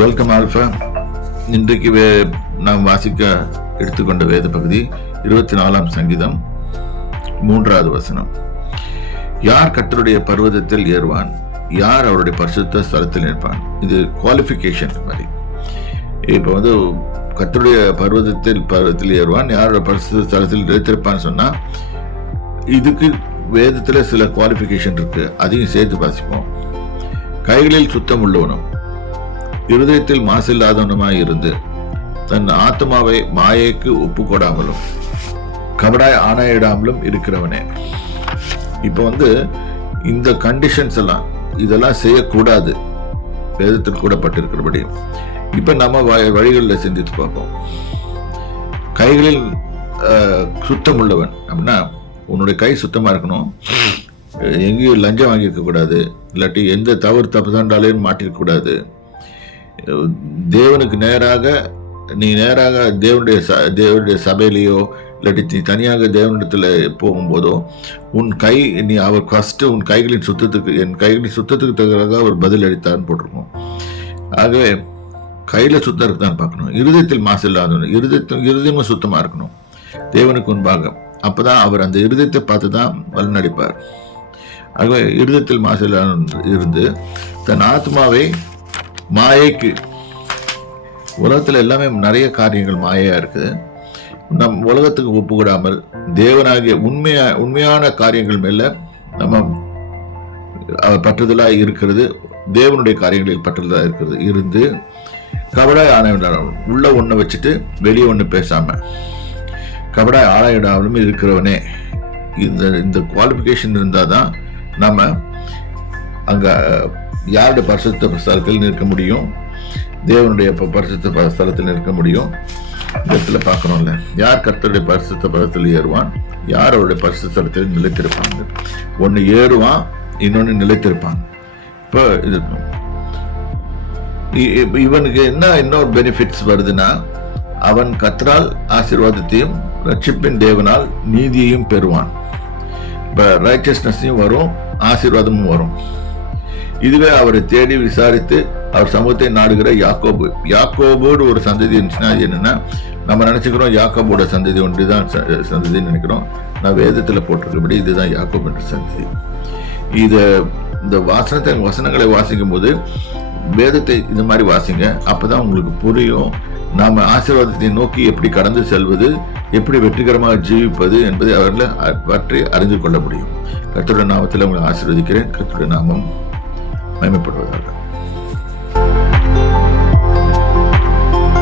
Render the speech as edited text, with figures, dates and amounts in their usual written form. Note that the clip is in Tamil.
Welcome alpha. இன்றைக்கு நாம் வாசிக்க எடுத்துக்கொண்ட வேத பகுதி 24ஆம் சங்கீதம் 3வது வசனம். யார் கர்த்தருடைய பர்வதத்தில் ஏறுவான், யார் அவருடைய பரிசுத்த ஸ்தலத்தில் நிற்பான். இது குவாலிஃபிகேஷன் மாதிரி. இப்போ கர்த்தருடைய பர்வதத்தில் ஏறுவான், யாரோட பரிசுத்த ஸ்தலத்தில் நிலைத்திருப்பான்னு சொன்னா இதுக்கு வேதத்துல சில குவாலிஃபிகேஷன் இருக்கு, அதையும் சேர்த்து வாசிப்போம். கைகளில் சுத்தம் உள்ளவனும் இருதயத்தில் மாசில்லாதவனுமாய் இருந்து தன் ஆத்மாவை மாயைக்கு ஒப்பு கொடாமலும் கபடாய் ஆணையிடாமலும் இருக்கிறவனே. இப்போ இந்த கண்டிஷன்ஸ் எல்லாம் இதெல்லாம் செய்யக்கூடாது, வேதத்தில் கூடப்பட்டிருக்கிறபடி. இப்ப நம்ம வழிகளில் சிந்தித்து பார்ப்போம். கைகளில் சுத்தம் உள்ளவன் அப்படின்னா உன்னுடைய கை சுத்தமா இருக்கணும், எங்கேயும் லஞ்சம் வாங்கியிருக்க கூடாது, இல்லாட்டி எந்த தவறு தப்புதாண்டாலையும் மாட்டிருக்க கூடாது. தேவனுக்கு நீ நேராக தேவனுடைய சபையிலேயோ இல்லாட்டி நீ தனியாக தேவனிடத்துல போகும்போதோ அவர் ஃபர்ஸ்ட் உன் கைகளின் சுத்தத்துக்கு, என் கைகளின் சுத்தத்துக்கு தகுதாக அவர் பதில் அளித்தார்னு போட்டிருக்கோம். ஆகவே கையில சுத்தம் இருக்குதான் பார்க்கணும். இருதயத்தில் மாசு இல்லாதவன், இருதயமும் சுத்தமா இருக்கணும் தேவனுக்கு முன்பாக. அப்பதான் அவர் அந்த இருதயத்தை பார்த்து தான் வழிநடப்பார். ஆகவே இருதயத்தில் மாசு இல்லாத இருந்து தன் ஆத்மாவை மாயைக்கு, உலகத்துல எல்லாமே நிறைய காரியங்கள் மாயையா இருக்குது. நம் உலகத்துக்கு ஒப்புக்கூடாமல் தேவனாகிய உண்மையான காரியங்கள் மேல நம்ம பற்றுதலா இருக்கிறது, தேவனுடைய காரியங்களில் பற்றுதலா இருக்கிறது இருந்து கபடாய் ஆணையிடாமல், உள்ள ஒண்ணு வச்சுட்டு வெளியே ஒண்ணு பேசாம கபடாய் ஆணையிடாமலும் இருக்கிறவனே. இந்த குவாலிஃபிகேஷன் இருந்தாதான் நம்ம அங்க யாருடைய பரிசுத்த ஸ்தலத்தில் நிற்க முடியும், தேவனுடைய பரிசுத்த ஸ்தலத்தில் நிற்க முடியும். இந்த இடத்துல பார்க்கணும்ல, யார் கர்த்தருடைய பரிசுத்த பதத்தில் ஏறுவான், யார் அவருடைய பரிசுத்த ஸ்தலத்தில் நிலைத்திருப்பாங்க. ஒன்னு ஏறுவான், இன்னொன்னு நிலைத்திருப்பாங்க. இப்போ இவனுக்கு என்ன இன்னொரு பெனிஃபிட்ஸ் வருதுன்னா, அவன் கர்த்தரால் ஆசீர்வாதத்தையும் ரட்சிப்பின் தேவனால் நீதியையும் பெறுவான். இப்ப ரைச்சஸ்னஸையும் வரும், ஆசீர்வாதமும் வரும். இதுவே அவரை தேடி விசாரித்து அவர் சமூகத்தை நாடுகிற யாக்கோபோடு ஒரு சந்ததி இருந்துச்சுன்னா, என்னன்னா நம்ம நினைச்சுக்கிறோம் யாக்கோபோட சந்ததி ஒன்றுதான் சந்ததின்னு நினைக்கிறோம். நான் வேதத்துல போட்டிருக்கபடி இதுதான் யாக்கோப் என்ற சந்ததி. இந்த வசனங்களை வாசிக்கும் போது வேதத்தை இந்த மாதிரி வாசிங்க, அப்பதான் உங்களுக்கு புரியும். நாம ஆசீர்வாதத்தை நோக்கி எப்படி கடந்து செல்வது, எப்படி வெற்றிகரமாக ஜீவிப்பது என்பதை அவர்களை பற்றி அறிந்து கொள்ள முடியும். கர்த்தருடைய நாமத்தில் உங்களை ஆசீர்வதிக்கிறேன். கர்த்தருடைய நாமம் மகிமைப்படுவதாக.